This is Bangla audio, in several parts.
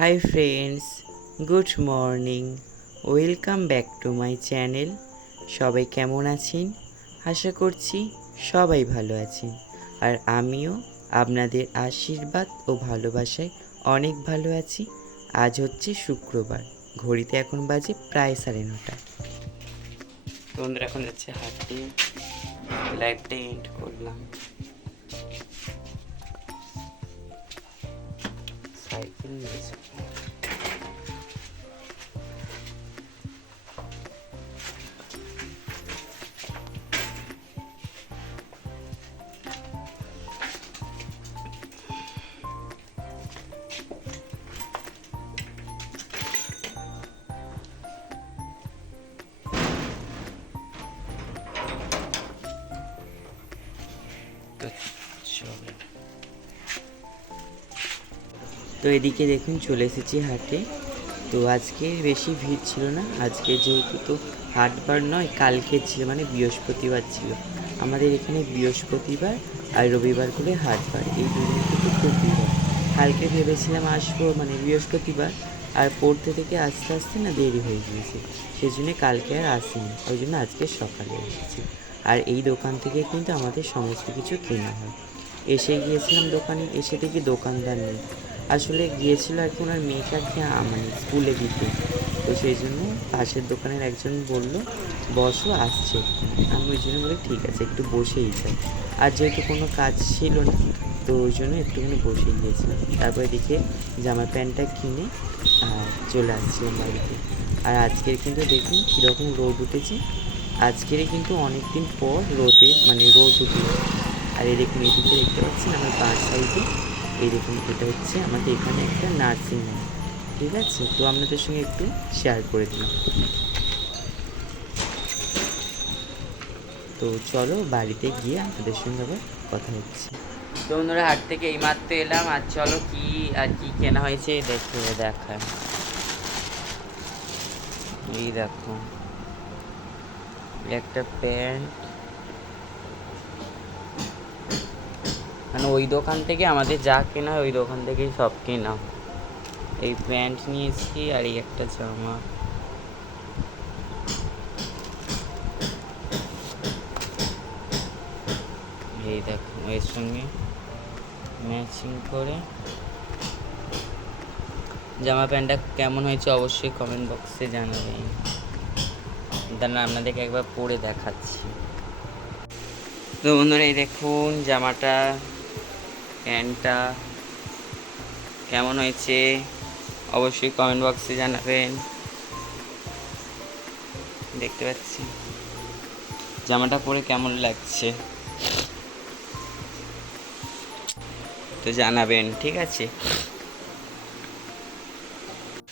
Hi friends good morning welcome back to my channel সবাই কেমন আছেন? আশা করছি সবাই ভালো আছেন। আর আমিও আপনাদের আশীর্বাদ ও ভালোবাসায় অনেক ভালো আছি। আজ হচ্ছে শুক্রবার, ঘড়িতে এখন বাজে প্রায় সাড়ে নটা। বন্ধুরা, এখন যাচ্ছে হাঁটতে। লাইফটা এন্ড করলাম। সাইকেল তো এদিকে দেখুন চলে এসেছি হাটে। তো আজকে বেশি ভিড় ছিল না, আজকে যেহেতু তো হাটবার নয়, কালকে ছিল মানে বৃহস্পতিবার ছিল। আমাদের এখানে বৃহস্পতিবার আর রবিবার করে হাটবার, এই দুদিন কিন্তু খুব ভিড় কালকে ভেবেছিলাম আসব মানে বৃহস্পতিবার, আর পড়তে থেকে আস্তে আস্তে না দেরি হয়ে গিয়েছে। সেই জন্যে কালকে আর আসিনি, ওই জন্য আজকে সকালে এসেছি। আর এই দোকান থেকে কিন্তু আমাদের সমস্ত কিছু কেনা হয়। এসে গিয়েছিলাম দোকানে, এসে দেখি দোকানদার নেই। আসলে গিয়েছিল মেয়েকে আর কি মানে স্কুলে দিতে। তো সেই জন্য পাশের দোকানের একজন বলল, বসো, আসছে। আমি ওই জন্য বলি, ঠিক আছে, একটু বসেই যাই আর যেহেতু কোনো কাজ ছিল না, তো ওই জন্য একটুখানি বসেই গিয়েছিলাম। তারপরে দেখে জামা প্যান্টটা কিনে চলে আসছিলাম বাড়িতে। আর আজকের কিন্তু দেখুন কীরকম রোদ উঠেছে। আজকেরই কিন্তু অনেক দিন পর রোদে মানে রোদ উঠেছে আর এই দেখুন এদিকে দেখতে পাচ্ছেন আমার বাঁ সাইডে এই দেখুন এটা হচ্ছে আমাদের এখানে একটা নার্সিং হোম, ঠিক আছে? তো আপনাদের সঙ্গে একটু শেয়ার করে দিলাম। তো চলো বাড়িতে গিয়ে আপনাদের সঙ্গে আবার কথা হচ্ছে। তো বন্ধুরা, হাট থেকে এইমাত্র এলাম, আর চলো কি, আর কি কেনা হয়েছে দেখে দেখা। এই দেখো, একটা প্যান্ট মানে ওই দোকান থেকে আমাদের যা কেনা হয় ওই দোকান থেকেই সব কেনা এই প্যান্ট নিয়েছি আর এই একটা জামা। এই দেখো, এর সঙ্গে ম্যাচিং করে। জামা প্যান্টটা কেমন হয়েছে অবশ্যই কমেন্ট বক্সে জানাবেন দাঁড়ান, আপনাদেরকে একবার পরে দেখাচ্ছি। তো বন্ধুরা, এই দেখুন জামাটা প্যান্টটা কেমন হয়েছে অবশ্যই কমেন্ট বক্সে জানাবেন। দেখতে পাচ্ছি। জামাটা পরে কেমন লাগছে? তো জানাবেন, ঠিক আছে?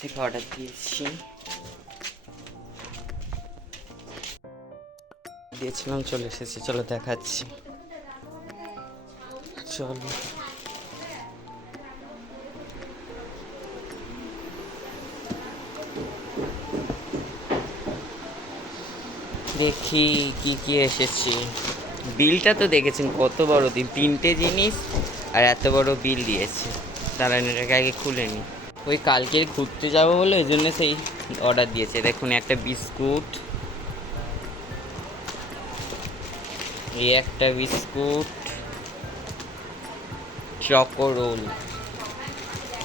থেকে অর্ডার দিয়েছি। দিয়েছিলাম, চলে এসেছে। চলো দেখাচ্ছি। চলো। দেখি কি কি এসেছে। বিলটা তো দেখেছেন, কত বড় দিন। তিনটে জিনিস আর এত বড় বিল দিয়েছে। তারা এটাকে আগে খুলে নি। ওই কালকে ঘুরতে যাব বলে ওই জন্য সেই অর্ডার দিয়েছে। দেখুন, একটা বিস্কুট। এই একটা বিস্কুট। Choco role.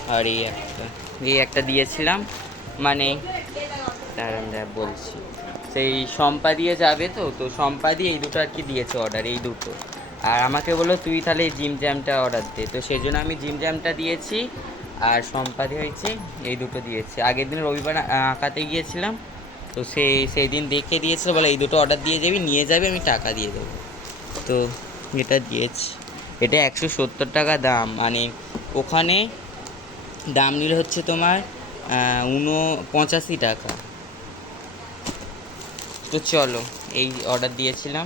আর এই একটা। এই একটা দিয়েছিলাম। মানে দাঁড়ান, বলছি। সেই শম্পা দিয়ে যাবে তো তো শম্পা দিয়ে এই দুটো আর কি দিয়েছে অর্ডার এই দুটো। আর আমাকে বলল, তুই তাহলে এই জিম জ্যামটা অর্ডার দে। তো সেই জন্য আমি জিম জ্যামটা দিয়েছি, আর শম্পা দিয়ে হয়েছে, এই দুটো দিয়েছি। আগের দিন রবিবার আঁকাতে গিয়েছিলাম, তো সেই সেই দিন দেখে দিয়েছিল, বলে এই দুটো অর্ডার দিয়ে যাবি, নিয়ে যাবে, আমি টাকা দিয়ে দেবো। তো এটা দিয়েছি। এটা একশো সত্তর টাকা দাম মানে ওখানে দাম নিল হচ্ছে তোমার উনো পঁচাশি টাকা। তো চলো এই অর্ডার দিয়েছিলাম।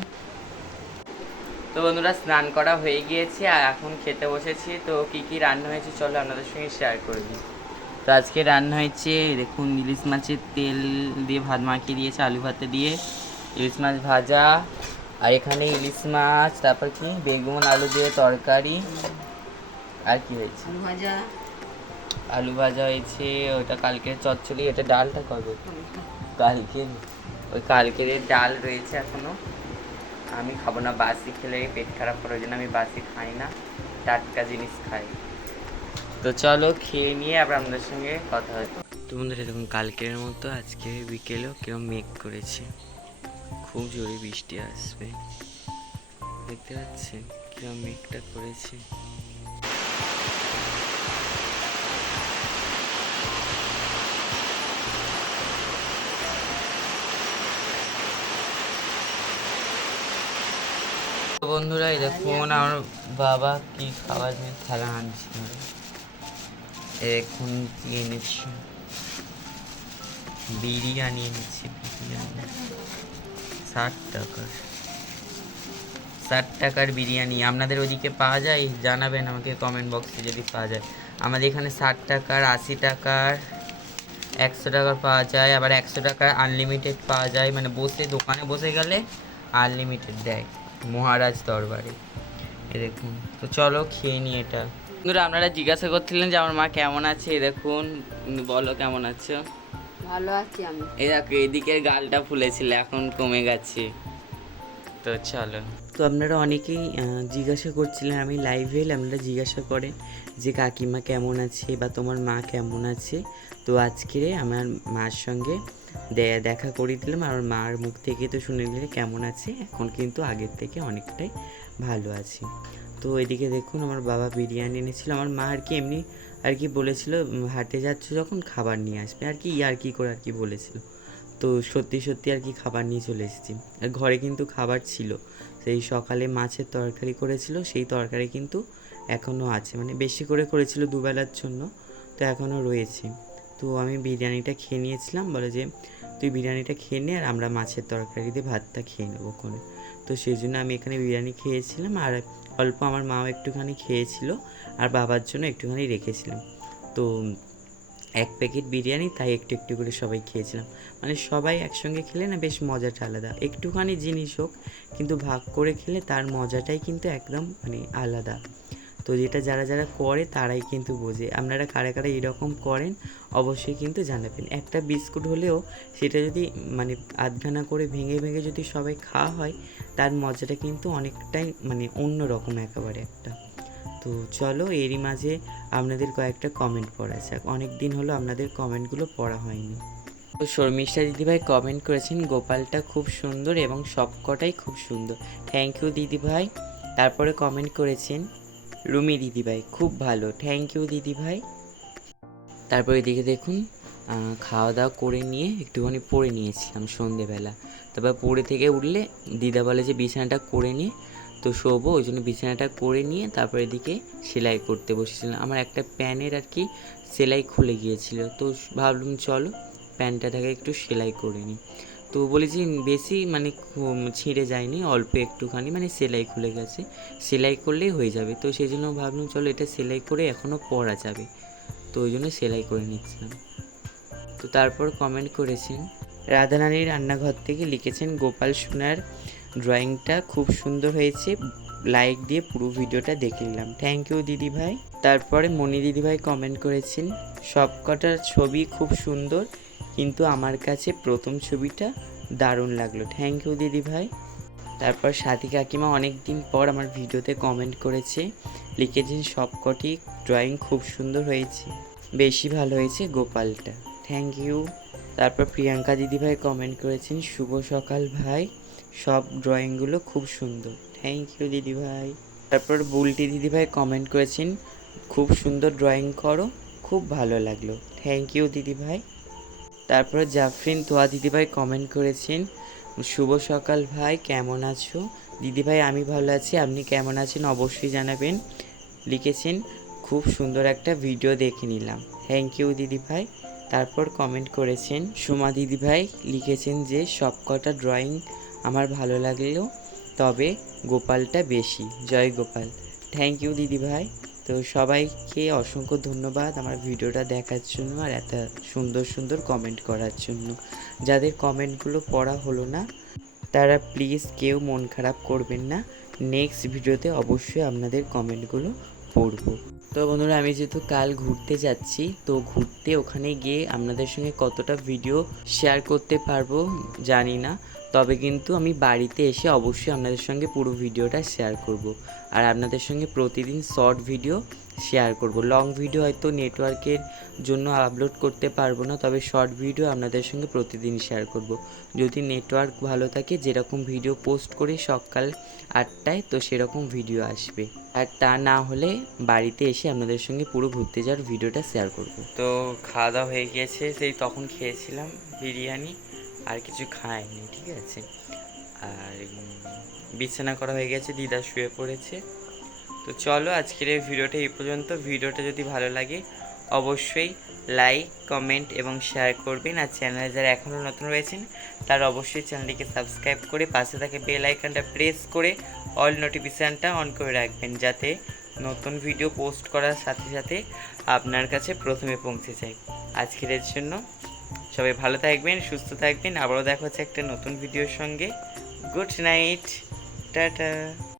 তো বন্ধুরা স্নান করা হয়ে গিয়েছে আর এখন খেতে বসেছি। তো কি কি রান্না হয়েছে চলো আপনাদের সঙ্গে শেয়ার করে দিই। তো আজকে রান্না হয়েছে দেখুন ইলিশ মাছের তেল দিয়ে ভাত মাখিয়ে দিয়েছে আলু ভাতে দিয়ে। ইলিশ মাছ ভাজা আর এখানে ইলিশ মাছ তারপর কি? বেগুন আলু দিয়ে তরকারি। আর কি হয়েছে? আলু ভাজা। আলু ভাজা হয়েছে ওটা কালকে চচ্চড়ি এটা ডালটা কবে? কালকে ওই কালকের ডাল রয়েছে এখনও, আমি খাব না, বাসি খেলে পেট খারাপ করার জন্য আমি বাসি খাই না, টাটকা জিনিস খাই। তো চলো খেয়ে নিয়ে আবার আপনাদের সঙ্গে কথা হয় তো বন্ধুরা, এরকম কালকের মতো আজকে বিকেলেও কেউ মেঘ করেছে। খুব জোরে বৃষ্টি আসবে। দেখতে পাচ্ছেন কিরম মেঘটা করেছে। বন্ধুরা, এই দেখুন আমার বাবা কি খাবার নিয়ে থালা আনছে? এখন কি এনেছি? বিরিয়ানি এনেছি, বিরিয়ানি। ষাট টাকার। ষাট টাকার বিরিয়ানি। আপনাদের ওদিকে পাওয়া যায়? জানাবেন আমাকে কমেন্ট বক্সে যদি পাওয়া যায়। আমাদের এখানে ষাট টাকার, আশি টাকার, একশো টাকার পাওয়া যায়। আবার একশো টাকার আনলিমিটেড পাওয়া যায়। মানে বসে, দোকানে বসে গেলে আনলিমিটেড দেয়। মহারাজ দরবারে। দেখুন তো চলো খেয়ে নি এটা। বন্ধুরা আপনারা জিজ্ঞাসা করছিলেন যে আমার মা কেমন আছে? এ দেখুন বলো কেমন আছো? ভালো আছি আমি। এই দেখো এদিকের গালটা ফুলেছিল এখন কমে গেছে। তো চলো। তো আপনারা অনেকেই জিজ্ঞাসা করছিলেন আমি লাইভে এলে আপনারা জিজ্ঞাসা করেন যে কাকিমা কেমন আছে বা তোমার মা কেমন আছে? তো আজকে আমার মার সঙ্গে দেখা করিয়ে দিলাম। আর মার মুখ থেকে তো শুনে নিলে কেমন আছে, এখন কিন্তু আগের থেকে অনেকটাই ভালো আছে। তো এদিকে দেখুন, আমার বাবা বিরিয়ানি এনেছিল। আমার মা আর কি এমনি আর কি বলেছিল হাটে যাচ্ছ যখন খাবার নিয়ে আসবে। আর কি ইয়ার কি করে আর কি বলেছিল। তো সত্যি সত্যি আর কি খাবার নিয়ে চলে এসেছি। আর ঘরে কিন্তু খাবার ছিল। সেই সকালে মাছের তরকারি করেছিল। সেই তরকারি কিন্তু এখনও আছে। মানে বেশি করে করেছিল দুবেলার জন্য। তো এখনও রয়েছে। তো আমি বিরিয়ানিটা খেয়ে নিয়েছিলাম, বলে যে, তুই বিরিয়ানিটা খেয়ে নে আর আমরা মাছের তরকারি দিয়ে ভাতটা খেয়ে নেব ওখানে। তো সেই জন্য আমি এখানে বিরিয়ানি খেয়েছিলাম আর অল্প আমার মাও একটুখানি খেয়েছিল আর বাবার জন্য একটুখানি রেখেছিলাম। তো এক প্যাকেট বিরিয়ানি, তাই একটু একটু করে সবাই খেয়েছিলাম। মানে সবাই একসঙ্গে খেলে না বেশ মজাটা আলাদা। একটুখানি জিনিস হোক, কিন্তু ভাগ করে খেলে তার মজাটাই কিন্তু একদম মানে আলাদা। তো যেটা যারা যারা করে তারাই কিন্তু বোঝে। আপনারা কারা কারা এরকম করেন অবশ্যই কিন্তু জানাবেন। একটা বিস্কুট হলেও সেটা যদি মানে আধখানা করে ভেঙে ভেঙে যদি সবাই খাওয়া হয়, তার মজাটা কিন্তু অনেকটাই মানে অন্য রকম একেবারে একটা। তো চলো এরই মাঝে আপনাদের কয়েকটা কমেন্ট পড়া যাক। অনেক দিন হলো আপনাদের কমেন্টগুলো পড়া হয়নি। তো শর্মিষ্ঠা দিদিভাই কমেন্ট করেছেন, গোপালটা খুব সুন্দর এবং সবকটাই খুব সুন্দর। থ্যাংক ইউ দিদিভাই। তারপরে কমেন্ট করেছেন রুমি দিদিভাই, খুব ভালো। থ্যাংক ইউ দিদিভাই। তারপরে এদিকে দেখুন খাওয়া দাওয়া করে নিয়ে একটুখানি পড়ে নিয়েছিলাম সন্ধেবেলা। তারপর পড়ে থেকে উঠলে দিদা বলে যে বিছানাটা করে নিয়ে তো শোবো, ওই জন্য বিছানাটা করে নিয়ে তারপর এদিকে সেলাই করতে বসেছিলাম। আমার একটা প্যানের আর কি সেলাই খুলে গিয়েছিল। তো ভাবলাম চলো প্যানটা প্যান্টটাকে একটু সেলাই করে নিই। তো বলেছি বেশি মানে ছিঁড়ে যায়নি, অল্প একটুখানি মানে সেলাই খুলে গেছে। সেলাই করলেই হয়ে যাবে। তো সেই জন্য ভাবলাম, চলো এটা সেলাই করে এখনও পরা যাবে। তো ওই জন্য সেলাই করে নিচ্ছিলাম। তো তারপর কমেন্ট করেছেন রাধানারী রান্নাঘর থেকে লিখেছেন, গোপাল সোনার ড্রয়িংটা খুব সুন্দর হয়েছে। লাইক দিয়ে পুরো ভিডিওটা দেখে নিলাম। থ্যাংক ইউ দিদি ভাই তারপরে মণি দিদিভাই কমেন্ট করেছেন সবকটার ছবি খুব সুন্দর। কিন্তু আমার কাছে প্রথম ছবিটা দারুণ লাগল। থ্যাংক ইউ দিদি ভাই। তারপর সাথী কাকিমা অনেক দিন পর আমার ভিডিওতে কমেন্ট করেছে, লিখেছেন, সবকটি ড্রয়িং খুব সুন্দর হয়েছে। বেশি ভালো হয়েছে গোপালটা। থ্যাংক ইউ তারপর প্রিয়াঙ্কা দিদিভাই কমেন্ট করেছেন, শুভ সকাল ভাই। সব ড্রয়িংগুলো খুব সুন্দর। থ্যাংক ইউ দিদিভাই তারপর বুলটি দিদিভাই কমেন্ট করেছেন, খুব সুন্দর ড্রয়িং করো, খুব ভালো লাগল। থ্যাংক ইউ দিদিভাই তারপর জাফরিন, তোয়া দিদিভাই কমেন্ট করেছেন, শুভ সকাল ভাই, কেমন আছো? দিদিভাই, আমি ভালো আছি, আপনি কেমন আছেন অবশ্যই জানাবেন। লিখেছেন, খুব সুন্দর একটা ভিডিও দেখে নিলাম। থ্যাংক ইউ দিদিভাই। তারপর কমেন্ট করেছেন, সুমা দিদিভাই লিখেছেন যে, সবকটা ড্রয়িং আমার ভালো লাগলেও তবে গোপালটা বেশি। জয় গোপাল। থ্যাংক ইউ দিদিভাই। তো সবাইকে অসংখ্য ধন্যবাদ আমার ভিডিওটা দেখার জন্য আর এত সুন্দর সুন্দর কমেন্ট করার জন্য। যাদের কমেন্টগুলো পড়া হলো না, তারা প্লিজ কেউ মন খারাপ করবেন না। নেক্সট ভিডিওতে অবশ্যই আপনাদের কমেন্টগুলো পড়ব। তো বন্ধুরা, আমি যেহেতু কাল ঘুরতে যাচ্ছি, তো ঘুরতে ওখানে গিয়ে আপনাদের সঙ্গে কতটা ভিডিও শেয়ার করতে পারব জানি না। তবে কিন্তু আমি বাড়িতে এসে অবশ্যই আপনাদের সঙ্গে পুরো ভিডিওটা শেয়ার করব। আর আপনাদের সঙ্গে প্রতিদিন শর্ট ভিডিও শেয়ার করব। লং ভিডিও হয়তো নেটওয়ার্কের জন্য আপলোড করতে পারব না, তবে শর্ট ভিডিও আপনাদের সঙ্গে প্রতিদিন শেয়ার করব। যদি নেটওয়ার্ক ভালো থাকে, যেরকম ভিডিও পোস্ট করি সকাল আটটায়, তো সেরকম ভিডিও আসবে। আর তা না হলে বাড়িতে এসে আপনাদের সঙ্গে পুরো ঘুরতে যাওয়ার ভিডিওটা শেয়ার করব। তো খাওয়া দাওয়া হয়ে গিয়েছে, সেই তখন খেয়েছিলাম বিরিয়ানি। কিছু খায়নি ঠিক আছে? আর বিছানা করা হয়ে গেছে, দিদা শুয়ে পড়েছে। তো চলো আজকের এই ভিডিওটা এই পর্যন্ত। ভিডিওটা যদি ভালো লাগে, অবশ্যই লাইক, কমেন্ট এবং শেয়ার করবেন। আর চ্যানেলে যারা এখনও নতুন রয়েছেন, তারা অবশ্যই চ্যানেলটিকে সাবস্ক্রাইব করে পাশে থাকে বেল আইকনটা প্রেস করে অল নোটিফিকেশানটা অন করে রাখবেন, যাতে নতুন ভিডিও পোস্ট করার সাথে সাথে আপনার কাছে প্রথমে পৌঁছে যায়। আজকের জন্য সবাই ভালো থাকবেন, সুস্থ থাকবেন। আবারও দেখা হচ্ছে একটা নতুন ভিডিওর সঙ্গে। Good night. টাটা।